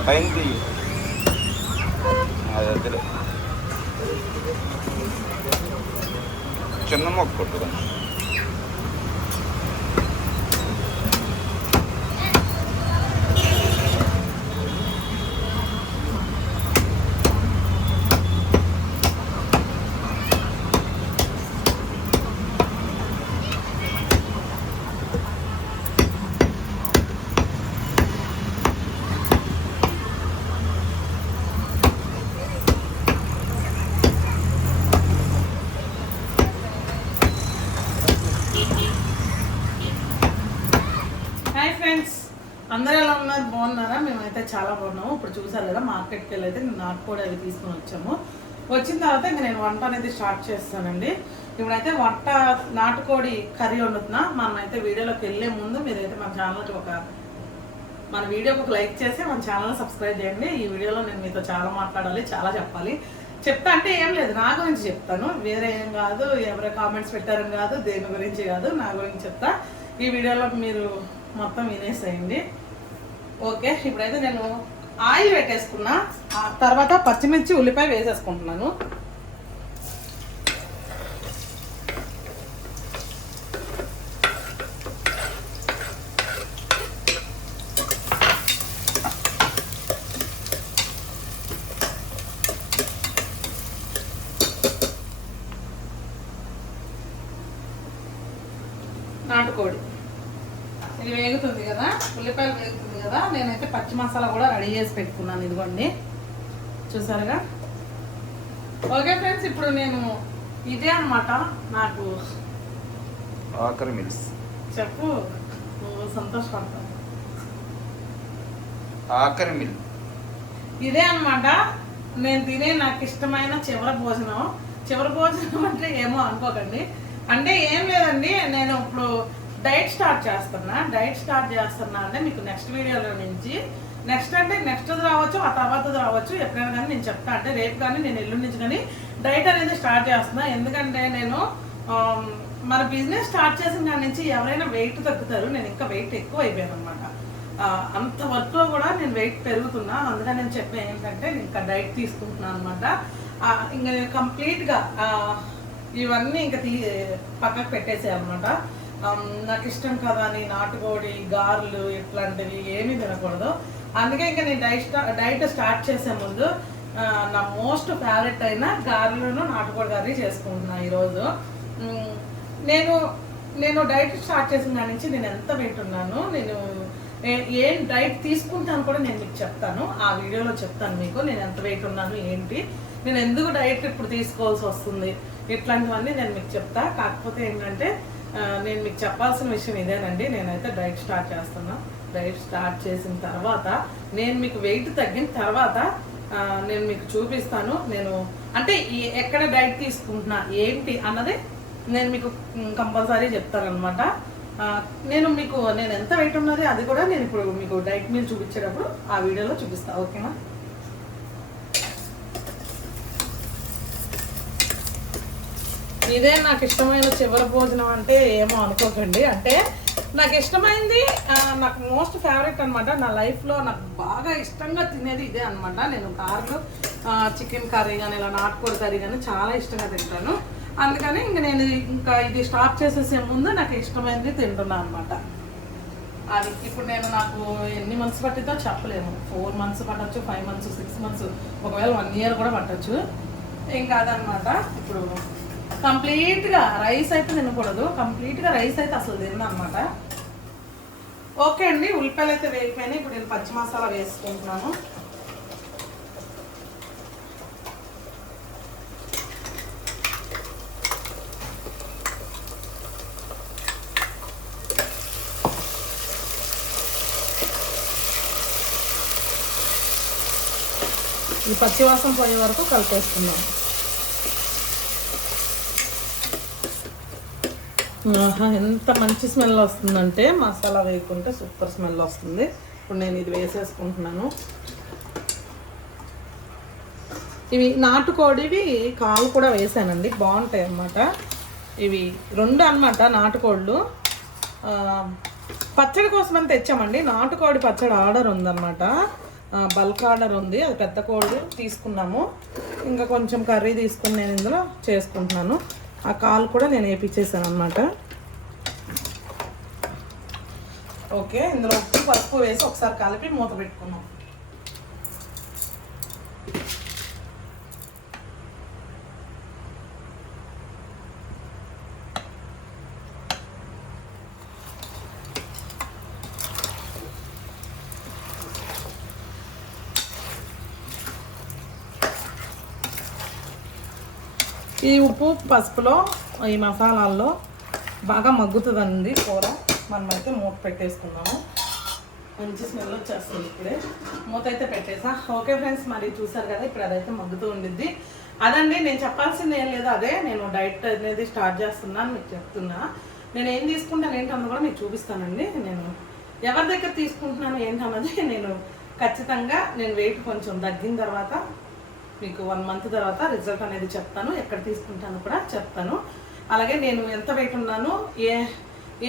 ఆ పైన తీయి చిన్న మొక్క ఫ్రెండ్స్ అందరూ ఎలా ఉన్నారు? బాగున్నారా? మేమైతే చాలా బాగున్నాము. ఇప్పుడు చూసారు కదా మార్కెట్కి వెళ్ళి అయితే నాటుకోడి అవి తీసుకొని వచ్చాము. వచ్చిన తర్వాత ఇంకా నేను వంట అనేది స్టార్ట్ చేస్తానండి. ఇప్పుడైతే వంట నాటుకోడి కర్రీ వండుతున్నా. మనం అయితే వీడియోలోకి వెళ్ళే ముందు మీరైతే మన ఛానల్కి ఒక మన వీడియోకి ఒక లైక్ చేసి మన ఛానల్ సబ్స్క్రైబ్ చేయండి. ఈ వీడియోలో నేను మీతో చాలా మాట్లాడాలి చాలా చెప్పాలి. చెప్తా అంటే ఏం లేదు. నా గురించి చెప్తాను. వేరే ఏం కాదు. ఎవరో కామెంట్స్ పెట్టారని కాదు. దేని గురించి కాదు. నా గురించి చెప్తా. ఈ వీడియోలో మీరు మొత్తం వినేసేయండి ఓకే ఇప్పుడైతే నేను ఆయిల్ పెట్టేసుకున్నా. ఆ తర్వాత పచ్చిమిర్చి ఉల్లిపాయ వేసేసుకుంటున్నాను నాటుకోడి ఇది వేగుతుంది కదా ఉల్లిపాయలు వేగుతుంది కదా నేనైతే పచ్చి మసాలా కూడా రెడీ చేసి పెట్టుకున్నాను ఇదిగోండి. చూసారుగా? ఓకే ఫ్రెండ్స్ ఇప్పుడు నేను ఇదే అన్నమాట నాకు ఆఖరి మిల్స్. చెప్పు. నువ్వు సంతోషపడతావు ఆఖరి మిల్. ఇదే అన్నమాట నేను తినే నాకు ఇష్టమైన చివరి భోజనం. చివరి భోజనం అంటే ఏమో అనుకోకండి. అంటే ఏం లేదండి నేను ఇప్పుడు డైట్ స్టార్ట్ చేస్తున్నా డైట్ స్టార్ట్ చేస్తున్నా అంటే మీకు నెక్స్ట్ వీడియోలో నుంచి నెక్స్ట్ అంటే నెక్స్ట్ రావచ్చు ఆ తర్వాత రావచ్చు ఎప్పుడైనా కానీ నేను చెప్తా. అంటే రేపు కానీ నేను ఎల్లుండి నుంచి కానీ డైట్ అనేది స్టార్ట్ చేస్తున్నా. ఎందుకంటే నేను మన బిజినెస్ స్టార్ట్ చేసిన దాని నుంచి ఎవరైనా వెయిట్ తగ్గుతారు. నేను ఇంకా వెయిట్ ఎక్కువ అయిపోయాను అనమాట అంత వర్క్లో కూడా నేను వెయిట్ పెరుగుతున్నా. అందుకని నేను చెప్పే ఏంటంటే నేను ఇంకా డైట్ తీసుకుంటున్నాను అనమాట ఇంకా నేను కంప్లీట్గా ఇవన్నీ ఇంకా తీ పక్కకు పెట్టేసాయన్నమాట. నాకు ఇష్టం కదా అని నాటుకోడి గారెలు ఇట్లాంటివి ఏమీ తినకూడదు. అందుకే ఇంకా నేను డైట్ డైట్ స్టార్ట్ చేసే ముందు నా మోస్ట్ ఫేవరెట్ అయిన గారెలను నాటుకోడి కర్రీ చేసుకుంటున్నాను ఈరోజు. నేను నేను డైట్ స్టార్ట్ చేసిన దాని నుంచి నేను ఎంత వెయిట్ ఉన్నాను నేను ఏం డైట్ తీసుకుంటాను కూడా నేను మీకు చెప్తాను. ఆ వీడియోలో చెప్తాను మీకు నేను ఎంత వెయిట్ ఉన్నాను ఏంటి నేను ఎందుకు డైట్ ఇప్పుడు తీసుకోవాల్సి వస్తుంది ఇట్లాంటివన్నీ నేను మీకు చెప్తా. కాకపోతే ఏంటంటే నేను మీకు చెప్పాల్సిన విషయం ఇదేనండి. నేనైతే డైట్ స్టార్ట్ చేస్తున్నా. డైట్ స్టార్ట్ చేసిన తర్వాత నేను మీకు వెయిట్ తగ్గిన తర్వాత నేను మీకు చూపిస్తాను. నేను అంటే ఎక్కడ డైట్ తీసుకుంటున్నా ఏంటి అన్నది నేను మీకు కంపల్సరీ చెప్తానమాట నేను మీకు నేను ఎంత వెయిట్ ఉన్నది అది కూడా నేను ఇప్పుడు మీకు డైట్ మీద చూపించేటప్పుడు ఆ వీడియోలో చూపిస్తాను ఓకేనా? ఇదే నాకు ఇష్టమైన చివరి భోజనం అంటే ఏమో అనుకోకండి. అంటే నాకు ఇష్టమైంది నాకు మోస్ట్ ఫేవరెట్ అనమాట నా లైఫ్లో నాకు బాగా ఇష్టంగా తినేది ఇదే అనమాట నేను కార్లు చికెన్ కర్రీ కానీ ఇలా నాటుకోడి కర్రీ కానీ చాలా ఇష్టంగా తింటాను. అందుకని ఇంక నేను ఇంకా ఇది స్టాప్ చేసేసే ముందు నాకు ఇష్టమైంది తింటున్నాను అనమాట అది ఇప్పుడు నేను నాకు ఎన్ని మంత్స్ పట్టిద్దో చెప్పలేము. ఫోర్ మంత్స్ పట్టచ్చు ఫైవ్ మంత్స్ సిక్స్ మంత్స్ ఒకవేళ వన్ ఇయర్ కూడా పట్టచ్చు. ఏం కాదనమాట ఇప్పుడు కంప్లీట్గా రైస్ అయితే తినకూడదు. కంప్లీట్గా రైస్ అయితే అసలు తిన్నా అనమాట ఓకే అండి ఉల్లిపాయలు అయితే వేగిపోయినాయి. ఇప్పుడు నేను పచ్చి మసాలా వేసుకుంటున్నాను. ఈ పచ్చివాసం పోయే వరకు కలిపేస్తున్నాను ఎంత మంచి స్మెల్ వస్తుందంటే మసాలా వేయకుంటే సూపర్ స్మెల్ వస్తుంది. ఇప్పుడు నేను ఇది వేసేసుకుంటున్నాను. ఇవి నాటుకోడివి కాలు కూడా వేసానండి. బాగుంటాయి అన్నమాట. ఇవి రెండు అన్నమాట నాటుకోళ్ళు. పచ్చడి కోసం అని తెచ్చామండి. నాటుకోడి పచ్చడి ఆర్డర్ ఉందన్నమాట. బల్క్ ఆర్డర్ ఉంది. అది పెద్ద కోడి తీసుకున్నాము. ఇంకా కొంచెం కర్రీ తీసుకుని నేను ఇందులో చేసుకుంటున్నాను. ఆ కాల్ కూడా నేను వేపించేసాను అనమాట ఓకే ఇందులో ఉప్పు పసుపు వేసి ఒకసారి కలిపి మూత పెట్టుకున్నాం ఈ ఉప్పు పసుపులో ఈ మసాలాల్లో బాగా మగ్గుతుందండి కూర. మనమైతే మూత పెట్టేసుకుందాము. మంచి స్మెల్ వచ్చేస్తుంది ఇప్పుడే. మూత అయితే పెట్టేసా. ఓకే ఫ్రెండ్స్ మరి చూసారు కదా ఇప్పుడు అదైతే మగ్గుతూ ఉండిద్ది. అదండి నేను చెప్పాల్సింది ఏం లేదు అదే నేను డైట్ అనేది స్టార్ట్ చేస్తున్నాను మీకు చెప్తున్నా. నేను ఏం తీసుకుంటాను ఏంటన్నది కూడా మీకు చూపిస్తానండి. నేను ఎవరి దగ్గర తీసుకుంటున్నాను ఏంటన్నది నేను ఖచ్చితంగా నేను వెయిట్ కొంచెం తగ్గిన తర్వాత మీకు వన్ మంత్ తర్వాత రిజల్ట్ అనేది చెప్తాను. ఎక్కడ తీసుకుంటాను కూడా చెప్తాను. అలాగే నేను ఎంత వెయిట్ ఉన్నాను ఏ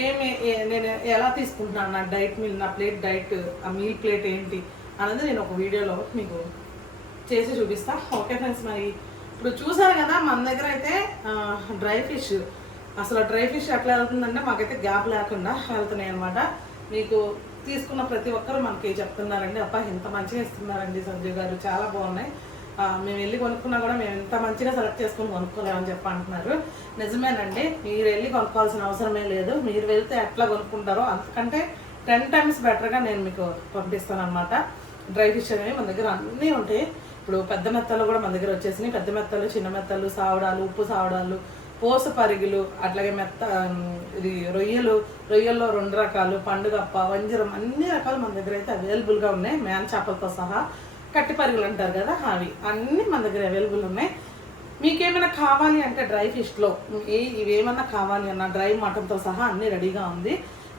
ఏమి నేను ఎలా తీసుకుంటున్నాను నా డైట్ మీల్ నా ప్లేట్ డైట్ ఆ మీల్ ప్లేట్ ఏంటి అనేది నేను ఒక వీడియోలో మీకు చేసి చూపిస్తా. ఓకే ఫ్రెండ్స్ మరి ఇప్పుడు చూసారు కదా మన దగ్గర అయితే డ్రై ఫిష్ అసలు డ్రై ఫిష్ ఎట్లా వెళ్తుందంటే మాకైతే గ్యాప్ లేకుండా వెళ్తున్నాయి అనమాట మీకు తీసుకున్న ప్రతి ఒక్కరు మనకి చెప్తున్నారండి అబ్బా ఇంత మంచిగా ఇస్తున్నారండి సంజయ్ గారు చాలా బాగున్నాయి. మేము వెళ్ళి కొనుక్కున్నా కూడా మేము ఎంత మంచిగా సెలెక్ట్ చేసుకుని కొనుక్కోలేమని చెప్పి అంటున్నారు. నిజమేనండి మీరు వెళ్ళి కొనుక్కోవాల్సిన అవసరమే లేదు. మీరు వెళ్తే ఎట్లా కొనుక్కుంటారో అంతకంటే టెన్ టైమ్స్ బెటర్గా నేను మీకు పంపిస్తాను అనమాట డ్రై ఫిష్ అనేవి మన దగ్గర అన్నీ ఉంటాయి. ఇప్పుడు పెద్ద మెత్తలు కూడా మన దగ్గర వచ్చేసినాయి. పెద్ద మెత్తలు చిన్న మెత్తలు సావడాలు ఉప్పు సావడాలు పోస పరిగులు అట్లాగే మెత్త ఇది రొయ్యలు రొయ్యల్లో రెండు రకాలు పండుగప్ప వంజరం అన్ని రకాలు మన దగ్గర అయితే అవైలబుల్గా ఉన్నాయి. మేన్ చేపలతో సహా కట్టిపరుగులు అంటారు కదా అవి. అన్నీ మన దగ్గర అవైలబుల్ ఉన్నాయి. మీకేమైనా కావాలి అంటే డ్రై ఫిష్లో ఏ ఇవేమన్నా కావాలి అన్న డ్రై మటన్తో సహా అన్నీ రెడీగా ఉంది.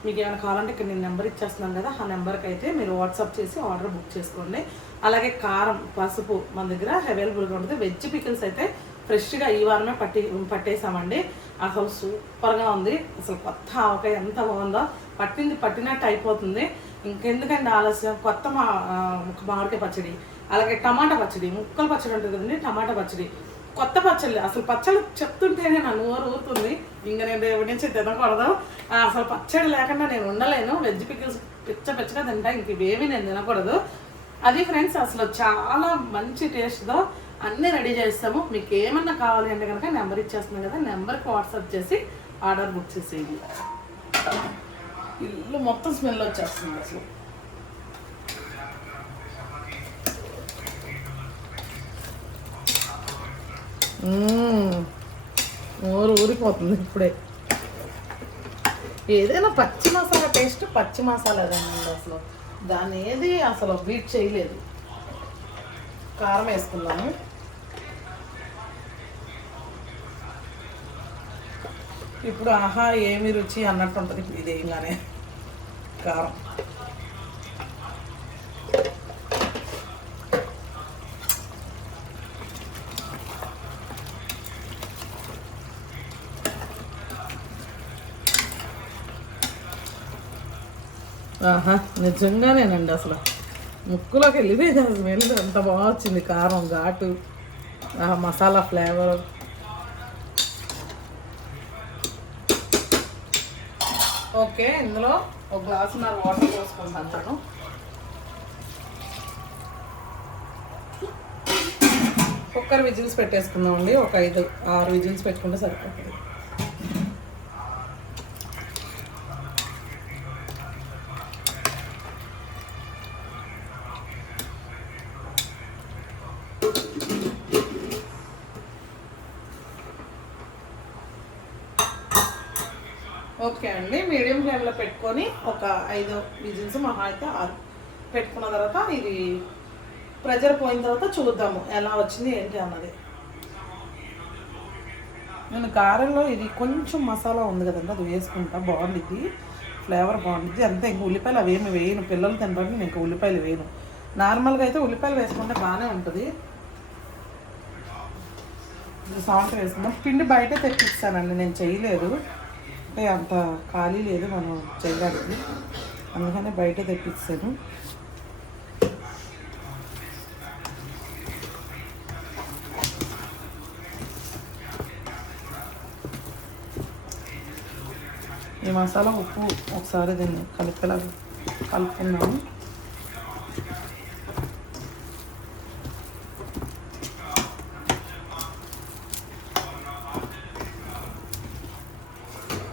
మీకు ఏమైనా కావాలంటే ఇక్కడ నేను నెంబర్ ఇచ్చేస్తున్నాను కదా ఆ నెంబర్కి అయితే మీరు వాట్సాప్ చేసి ఆర్డర్ బుక్ చేసుకోండి. అలాగే కారం పసుపు మన దగ్గర అవైలబుల్గా ఉంటుంది. వెజ్ పికిల్స్ అయితే ఫ్రెష్గా ఈ వారమే పట్టి పట్టేసామండి. అసలు సూపర్గా ఉంది. అసలు కొత్త ఆవకాయ ఎంత బాగుందో. పట్టింది పట్టినట్టు అయిపోతుంది. ఇంకెందుకండి ఆలస్యం? కొత్త మా మామిడికాయ పచ్చడి అలాగే టమాటా పచ్చడి ముక్కల పచ్చడి ఉంటుంది కదండి టమాటా పచ్చడి. కొత్త పచ్చళ్ళు అసలు పచ్చళ్ళు చెప్తుంటేనే నా నోరు ఊరుతుంది. ఇంకా నేను రేపటి నుంచి తినకూడదు. అసలు పచ్చడి లేకుండా నేను ఉండలేను. వెజ్ పికిల్స్ పిచ్చ పిచ్చగా తింటా ఇంక ఇవేమీ నేను తినకూడదు. అది ఫ్రెండ్స్ అసలు చాలా మంచి టేస్ట్తో అన్నీ రెడీ చేస్తాము. మీకు ఏమన్నా కావాలి అంటే కనుక నెంబర్ ఇచ్చేస్తున్నాం కదా నెంబర్కి వాట్సాప్ చేసి ఆర్డర్ బుక్ చేసేయండి. ఇల్లు మొత్తం స్మెల్ వచ్చేస్తుంది అసలు. ఊరు ఊరిపోతుంది ఇప్పుడే. ఏదైనా పచ్చి మసాలా టేస్ట్ పచ్చి మసాలా అండి అసలు. దాని ఏది అసలు బీట్ చేయలేదు. కారం వేసుకున్నాము ఇప్పుడు ఆహా ఏమి రుచి అన్నట్టు ఉంటుంది. ఇప్పుడు ఇది కారం. ఆహా నిజంగానేనండి అసలు. ముక్కులోకి వెళ్ళిపోయింది ఆ స్మెల్. అంత బాగా వచ్చింది కారం ఘాటు ఆ మసాలా ఫ్లేవర్. ఓకే ఇందులో ఒక గ్లాస్ గ్లాసున్నర వాటర్ పోసుకుంటాను కుక్కర్ విజిల్స్ పెట్టేసుకుందామండి. ఒక ఐదు ఆరు విజిల్స్ పెట్టుకుంటే సరిపోతుంది ఓకే అండి మీడియం ఫ్లేమ్లో పెట్టుకొని ఒక ఐదు విజిల్స్ మహా అయితే ఆరు. పెట్టుకున్న తర్వాత ఇది ప్రెజర్ పోయిన తర్వాత చూద్దాము ఎలా వచ్చింది ఏంటి అన్నది. నేను కారంలో ఇది కొంచెం మసాలా ఉంది కదండి అది వేసుకుంటా బాగుండిద్ది. ఫ్లేవర్ బాగుంటుంది అంతే ఇంక ఉల్లిపాయలు అవి వేయను. పిల్లలు తినడానికి నేను ఇంకా ఉల్లిపాయలు వేయను. నార్మల్గా అయితే ఉల్లిపాయలు వేసుకుంటే బాగానే ఉంటుంది. సాల్ట్ వేసుకుందాం. పిండి బయట తెప్పిస్తానండి నేను చేయలేదు. అంత ఖాళీ లేదు మనం చేయడానికి. అందుకనే బయట తెప్పిస్తాను. ఈ మసాలా ఉప్పు ఒకసారి దీన్ని కలిపేలా కలుపుకున్నాము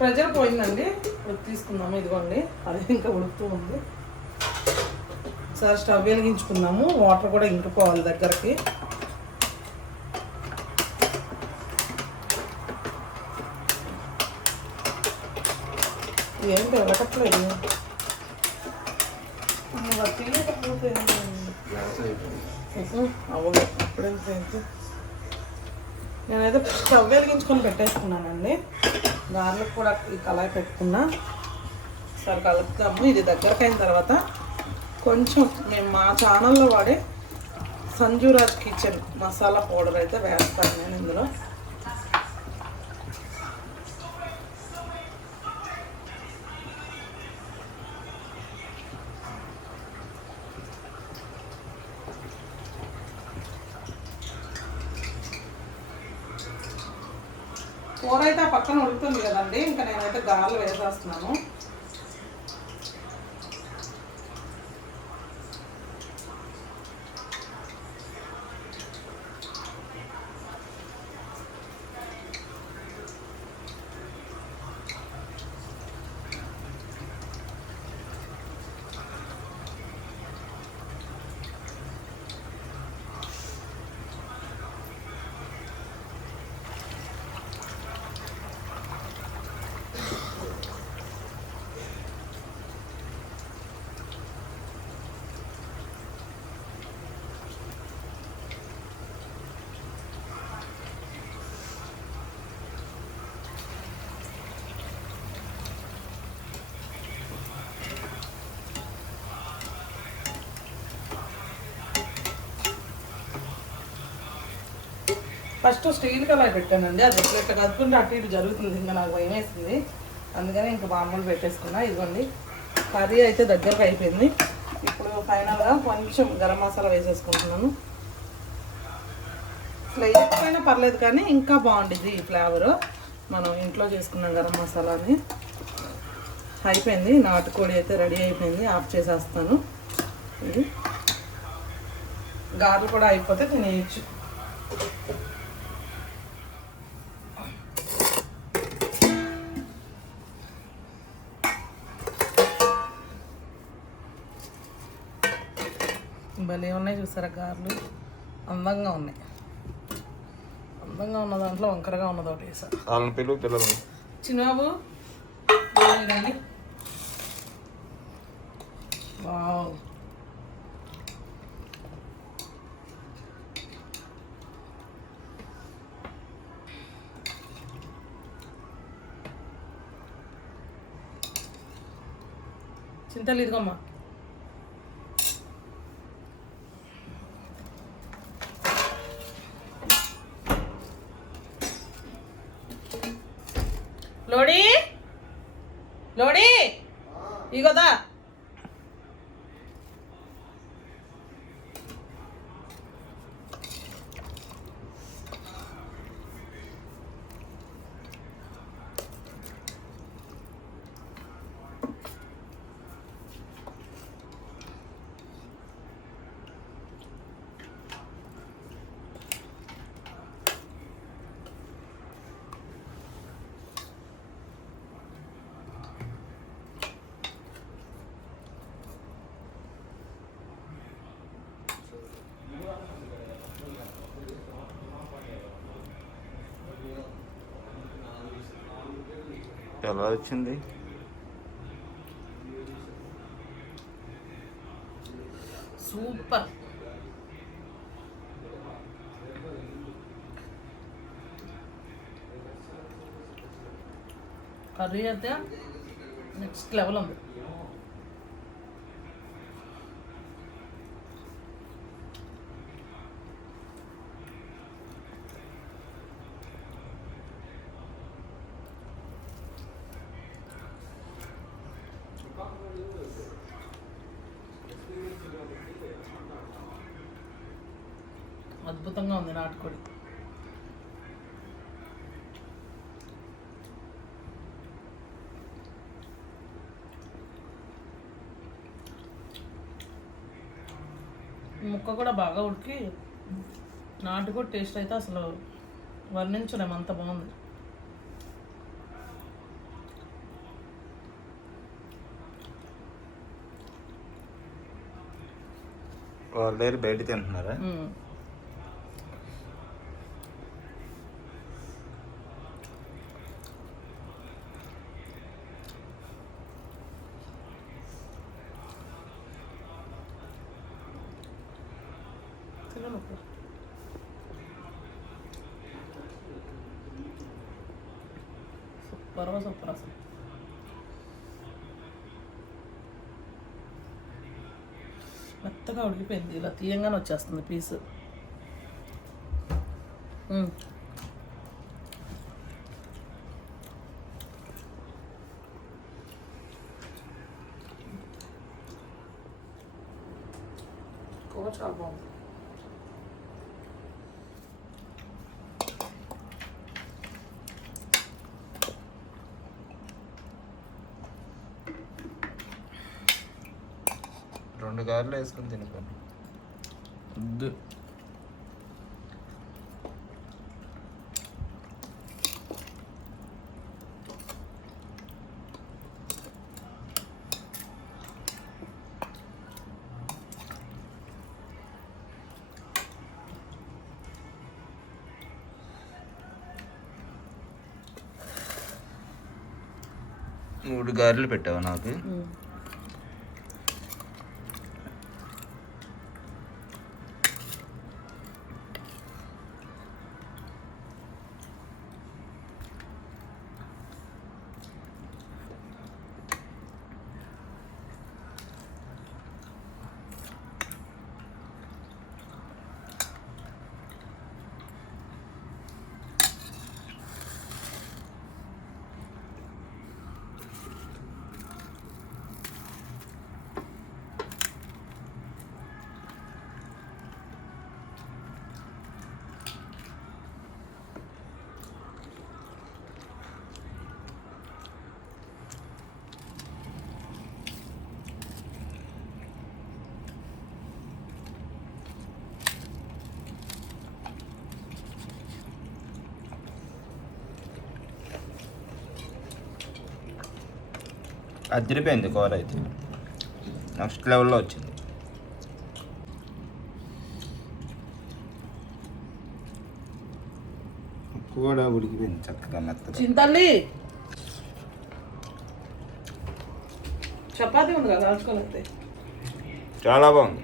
ప్రెజర్ పోయిందండి. ఇప్పుడు తీసుకుందాము ఇదిగోండి. అది ఇంకా ఉడుకుతూ ఉంది. ఒకసారి స్టవ్ వెలిగించుకుందాము. వాటర్ కూడా ఇంకిపోవాలి దగ్గరికి. గ్యాస్ అయిపోయింది అవ్వదు. అప్పుడే నేనైతే స్టవ్ వెలిగించుకొని పెట్టేసుకున్నానండి. గార్లిక్ కూడా ఈ కళాయి పెట్టుకున్నా. ఒకసారి కలుపుతాము ఇది దగ్గరకు అయిన తర్వాత కొంచెం మేము మా ఛానల్లో వాడే సంజూరాజ్ కిచెన్ మసాలా పౌడర్ అయితే వేస్తాను నేను ఇందులో కూర అయితే ఆ పక్కన ఉడుకుతుంది కదండి ఇంకా గారెలు వేసేస్తున్నాను. ఫస్ట్ స్టీల్ కళాయి పెట్టానండి. అది ఎట్లా ఎట్లా కదుకుంటే అటు ఇటు జరుగుతుంది. ఇంకా నాకు భయం వేస్తుంది అందుకని ఇంకా మామూలు పెట్టేసుకున్నా. ఇదిగోండి. కర్రీ అయితే దగ్గరకు అయిపోయింది. ఇప్పుడు ఫైనల్గా కొంచెం గరం మసాలా వేసేసుకుంటున్నాను. అసలు వేయకపోయినా పర్లేదు కానీ ఇంకా బాగుండిద్ది ఈ ఫ్లేవర్ మనం ఇంట్లో చేసుకున్నాం గరం మసాలాని. అయిపోయింది. నాటుకోడి అయితే రెడీ అయిపోయింది. ఆఫ్ చేసేస్తాను. ఇది. గారెలు కూడా అయిపోతే నేను భలే ఉన్నాయి చూసారా గారెలు? అందంగా ఉన్నాయి. అందంగా ఉన్న దాంట్లో వంకరగా ఉన్నది ఒకటి వేసా. వాళ్ళని పిలువు పిల్లలు. చిన్నబాబు రండి వావ్. చింతలు ఇదిగమ్మా ನೋಡಿ ನೋಡಿ ಈಗೋದಾ ఎలా వచ్చింది. సూపర్. కర్రీ అయితే నెక్స్ట్ లెవెల్ ఉంది. అద్భుతంగా ఉంది నాటుకోడి. ముక్క కూడా బాగా ఉడికి నాటుకోడి టేస్ట్ అయితే అసలు వర్ణించలేము అంత బాగుంది. వాళ్ళ దగ్గర బయట తింటున్నారా మ్మ్. తినను ఇప్పుడు. సూపర్ సూపర్ అసలు మెత్తగా ఉడికిపోయింది ఇలా తీయంగానే వచ్చేస్తుంది పీసు. మ్మ్. కూర చాలా బాగుంది. రెండు గారెలు వేసుకుని తినుకోండి వద్దు మూడు గారెలు పెట్టావు నాకు అదిరిపోయింది కూర అయితే. నెక్స్ట్ లెవెల్లో వచ్చింది. కూడా ఉడికిపోయింది చక్కగా మెత్తగా. చింతల్లి! చపాతీ ఉంది కదా చాలా బాగుంది.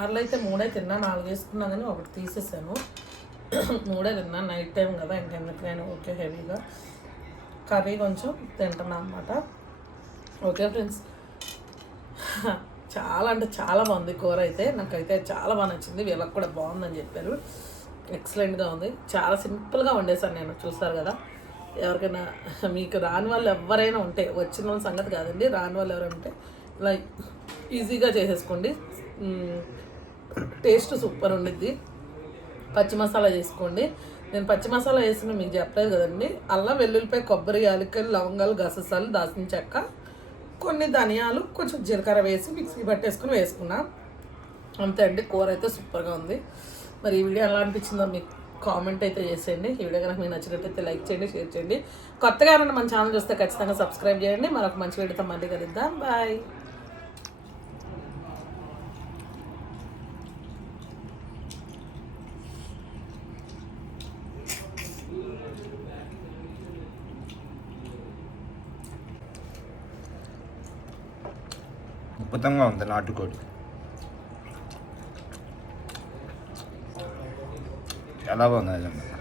కార్లో అయితే మూడే తిన్నా నాలుగు వేసుకున్నా కానీ ఒకటి తీసేసాను. మూడే తిన్నా నైట్ టైం కదా ఇంకెందుకు నేను ఓకే హెవీగా. కర్రీ కొంచెం తింటున్నా అనమాట ఓకే ఫ్రెండ్స్. చాలా అంటే చాలా బాగుంది కూర అయితే. నాకైతే చాలా బాగా నచ్చింది. వీళ్ళకి కూడా బాగుందని చెప్పారు. ఎక్సలెంట్గా ఉంది. చాలా సింపుల్గా వండేసాను నేను చూస్తారు కదా. ఎవరికైనా మీకు రాని వాళ్ళు ఎవరైనా ఉంటే వచ్చిన వాళ్ళ సంగతి కాదండి. రాని వాళ్ళు ఎవరైనా ఉంటే ఇలా ఈజీగా చేసేసుకోండి. టేస్ట్ సూపర్ ఉండిద్ది. పచ్చి మసాలా చేసుకోండి. నేను పచ్చి మసాలా వేసిన మీకు చెప్పలేదు కదండి. అల్లం వెల్లుల్లిపాయ కొబ్బరి యాలకలు లవంగాలు గససాలు దాసిన చెక్క కొన్ని ధనియాలు కొంచెం జీలకర్ర వేసి మిక్సీ పట్టేసుకుని వేసుకున్నా. అంతే అండి. కూర అయితే సూపర్గా ఉంది. మరి ఈ వీడియో ఎలా అనిపించిందో మీకు కామెంట్ అయితే చేసేయండి. ఈ వీడియో కనుక మీకు నచ్చినట్టయితే లైక్ చేయండి షేర్ చేయండి. కొత్తగా ఎవరైనా మన ఛానల్ చూస్తే ఖచ్చితంగా సబ్స్క్రైబ్ చేయండి. మరొక మంచి వీడియోతో మళ్ళీ కలుద్దాం. బాయ్. అద్భుతంగా ఉంది నాటుకోడి. చాలా బాగుంది నిజంగా.